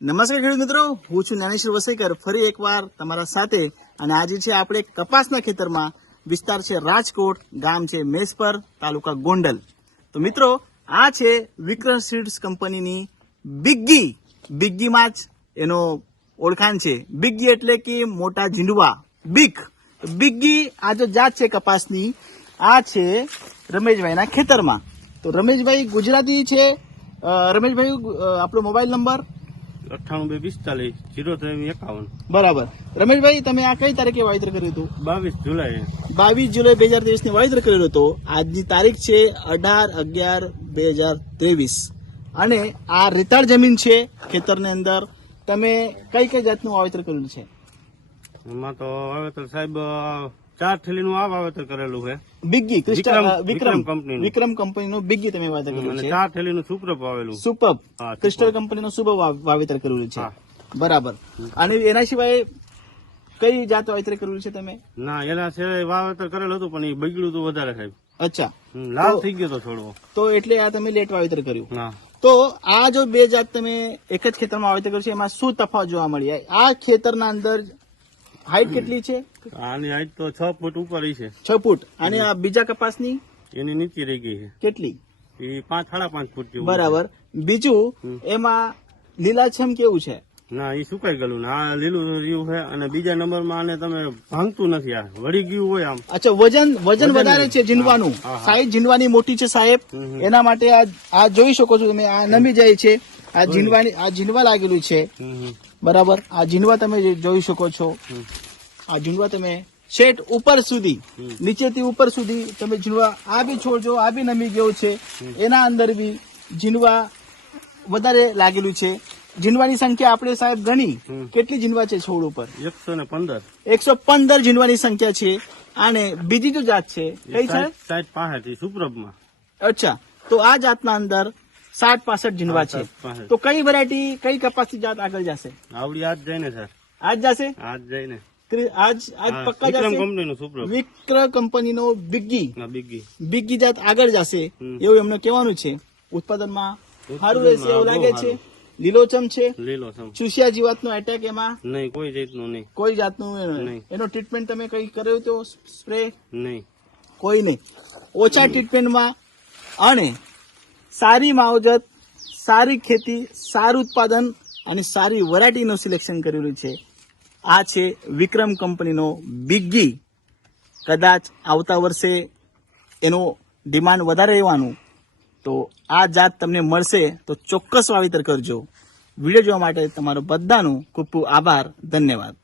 નમસ્કાર ખેડૂત મિત્રો, હું છું જ્ઞાનેશ્વર વસઈકર ફરી એકવાર તમારા સાથે. અને આજે છે આપણે કપાસના ખેતરમાં. વિસ્તાર છે રાજકોટ, ગામ છે મેસપર, તાલુકા ગોંડલ. તો મિત્રો, આ છે વિક્રમ સીડ્સ કંપનીની બિગ્ગીમાં જ એનો ઓળખાણ છે. બિગ્ગી એટલે કે મોટા ઝીંડવા, બિગ્ગી. આ જો જાત છે કપાસની, આ છે રમેશભાઈના ખેતરમાં. તો રમેશભાઈ ગુજરાતી છે. રમેશભાઈ, આપણો મોબાઈલ નંબર 98 બરાબર. રમેશભાઈ, તમે આ કઈ તારીખે વાવેતર કર્યું હતું? 22 જુલાઈ 2023 ની વાવેતર કરેલું હતું. આજની તારીખ છે 18/11/2023. અને આ રેતાળ જમીન છે ખેતરની અંદર. તમે કઈ જાતનું વાવેતર કરેલું છે? એમાં તો વાવેતર સાહેબ 4 થેલીનું આ વાવેતર કરેલું છે. બિગ્ગી વિક્રમ કંપનીનું બિગ્ગી તમે વાવેતર કરેલું અને છે. 4 થેલીનું સુપ્રભ વાવેલું. સુપર હા, ક્રિસ્ટલ કંપનીનું સુપર વાવેતર કરેલું છે. હા. બરાબર. અને એના સિવાય કઈ જાત વાવેતર કરેલું છે તમે? ના, એના સિવાય વાવેતર કરેલું હતું પણ એ બગડ્યું હતું વધારે સાહેબ. અચ્છા, લાલ થઈ ગયો તો છોડવો. તો એટલે આ તમે લેટ વાવેતર કર્યું. હા. તો આ જો બે જાત તમે એક જ ખેતરમાં વાવેતર કર્યું છે, એમાં શું તફાવત જોવા મળી? આ ખેતરના અંદર હાઈટ કેટલી છે? આની હાઈટ તો 6 ફૂટ ઉપર છે. 6 ફૂટ. અને આ બીજા કપાસની એની નીચે રહી ગઈ છે. કેટલી? એ 5-5.5 ફૂટ જેવું. બરાબર. બીજું એમાં લીલાછમ કેવું છે? ના, એ સુકાઈ ગયેલું ને આ લીલું રહ્યું છે. અને બીજા નંબરમાં આને તમે ભાંગતું નથી, આ વળી ગયું હોય આમ. અચ્છા, વજન વધારે છે ઝીંડવાનું. હા, હા. સાઈઝ ઝીંડવાની મોટી છે સાહેબ. એના માટે આ જોઈ શકો છો તમે, આ નમી જાય છે. આ ઝીંડવા લાગેલું છે. બરાબર. આ ઝીંડવા તમે જોઈ શકો છો. આ ઝીંડવા તમે શેઠ ઉપર સુધી, નીચેથી ઉપર સુધી તમે ઝીંડવા, આ બી છોડજો, આ બી નમી ગયો છે. એના અંદર બી ઝીંડવા વધારે લાગેલું છે. ઝીંડવાની સંખ્યા આપણે સાહેબ ગણી, કેટલી ઝીંડવા છે છોડ ઉપર? 115. 115 ઝીંડવાની સંખ્યા છે. અને બીજી જો જાત છે કઈ છે? 60-65 સુપ્રભમાં. અચ્છા, તો આ જાતના અંદર 60-65 ઝીંડવા છે. 65. તો કઈ વેરાયટી, કઈ કપાસની જાત આગળ જશે? આવડી આજ જઈને સર, આજ જશે? આજ જઈને આજ પક્કા વિક્રમ જશે. કંપનીનું સુપ્રભ. વિક્રમ કંપનીનો બિગ્ગી. બિગ્ગી જાત આગળ જશે એવું એમને કહેવાનું છે. ઉત્પાદનમાં સારું રહેશે એવું લાગે છે. લીલોચમ છે. લીલોછમ. ચૂસિયા જીવાતનો એટેક એમાં નહીં, કોઈ જાતનું નહીં. કોઈ જાતનું નહીં. એનો ટ્રીટમેન્ટ તમે કઈ કર્યો તો? સ્પ્રે નહીં. કોઈ નહીં. ઓછા ટ્રીટમેન્ટમાં અને સારી માવજત, સારી ખેતી, સારું ઉત્પાદન અને સારી વેરાયટીનું સિલેક્શન કરેલું છે. આ છે વિક્રમ કંપનીનો બિગ્ગી. કદાચ આવતા વર્ષે એનો ડિમાન્ડ વધારે રહેવાનું. તો આ જાત તમને મળશે તો ચોક્કસ વાવેતર કરજો. વિડીયો જોવા માટે તમારો બધાનો ખૂબ ખૂબ આભાર. ધન્યવાદ.